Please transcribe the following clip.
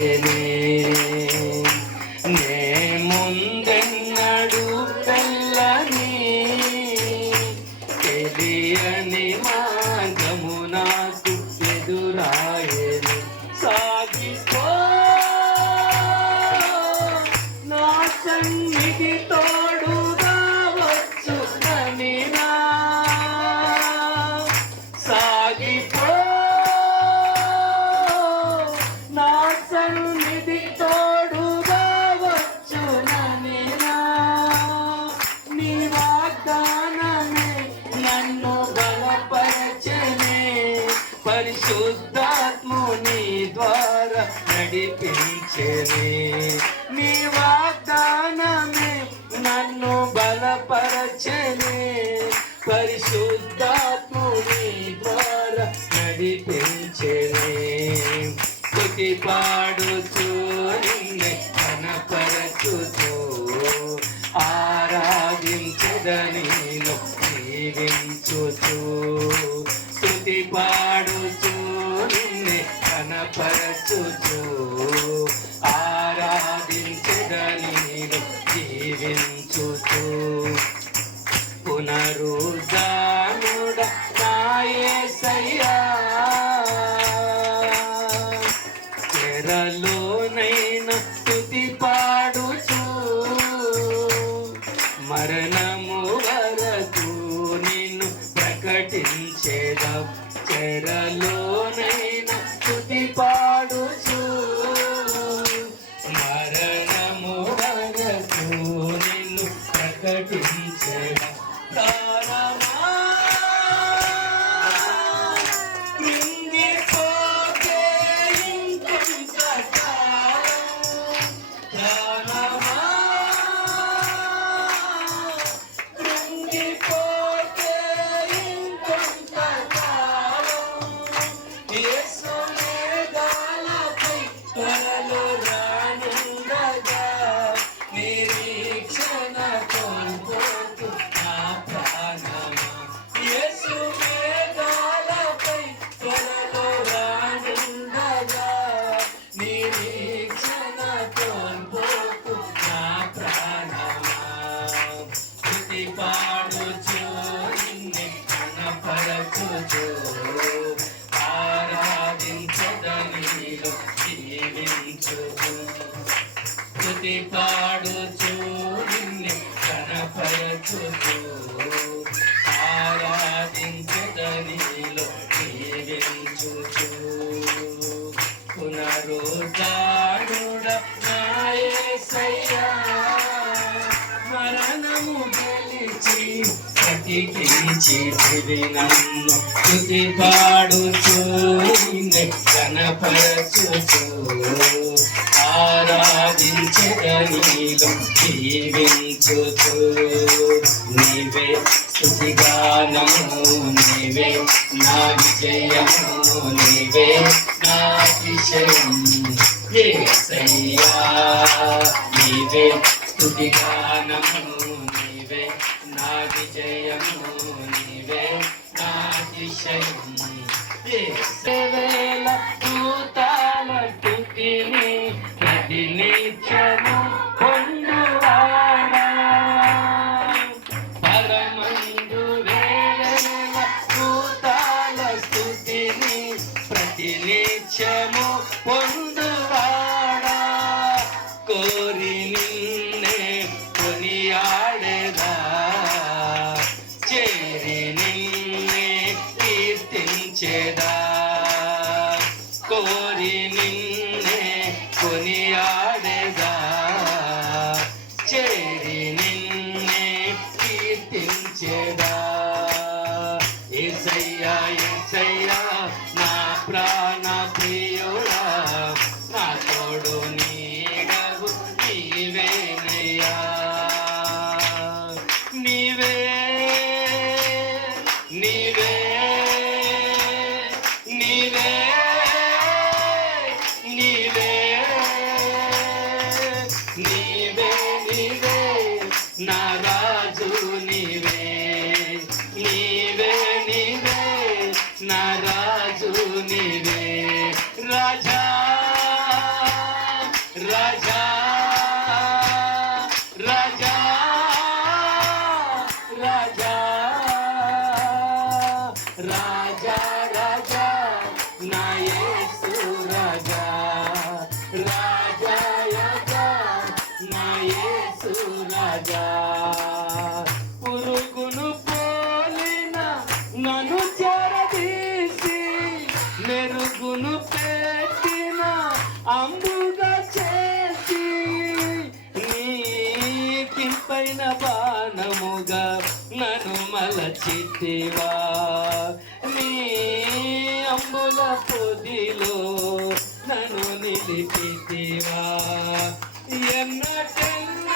నే ముందెన్నడు వెళ్ళని తెలియని మార్గము నాకు ఎదురాయని సాగిపో నా సన్నిధి తోడుగా వచ్చునని సాగిపో నా సన్నిధి తోడుగా వచ్చునని నీ వాగ్దానమే నన్ను బలపరచనే పరిశుద్ధాత్ముని ద్వారా నడిపించనే నీ వాగ్దానమే నన్ను బలపరచనే పరిశుద్ధాత్ముని ద్వారా నడిపించనే స్తుతి పాడుచు నిన్నే కనపరచుచు ఆరాధించదనిలో జీవించుచు స్తుతి పాడుచు నిన్నే కనపరచుచు ఆరాధించదనిలో జీవించుచు పునరుద్ధానుడ నా యేసయ్యా చెరలోనైనా స్తుతి పాడుచు మరణము వరకు నిన్ను ప్రకటించేదా చెరలోనైనా స్తుతి పాడుచు మరణము వరకు నిన్ను ప్రకటించేదా ఆరాధించదనిలో జీవించుచు స్తుతి పాడుచు నిన్నే కనపరచుచు ఆరాధించదనిలో జీవించుచు పునరుద్ధానుడ నా యేసయ్యా మరణము గెలిచి ప్రతికించి నన్ను స్తుతి పాడుచు నిన్నే కనపరచుచు ఆరాధించదనిలో జీవించుచు నీవే స్తుతిగానము నీవే నా విజయము నీవే నా అతిశయం యేసయ్యా నీవే స్తుతిగానము నీవే నా విజయము నీవే నా అతిశయం యేసవేళ దూతాల స్తుతిని ప్రతినిత్యము పొందువాడా పరమందు వేళ దూతాల స్తుతిని ప్రతినిత్యము పొందువాడా కోరి నిన్నే కొనియాడేదా చేరి నిన్నే కీర్తించేదా కోరి నిన్నే కొనియాడేదా చేరి నిన్నే కీర్తించేదా యేసయ్యా యేసయ్యా నా ప్రాణ ప్రియుడా నా తోడు నీడవు నీవేనయ్యా నీవే నీవే నీవే నీవే నీవే నీవే నా రాజు నీవే నీవే నీవే నా రాజు నీవే రాజా రాజా రాజా రాజా రాజా రాజా నా యేసు రాజా రాజా రాజా నా యేసు రాజా పురుగును పోలిన నన్ను చెరదీసి మెరుగును పెట్టిన అంబుగా చేసి నీకింపైన బాణముగా నన్ను మలచితివా నీ అంబుల పొదిలో నన్ను నిలిపితివా ఎన్నటెన్నో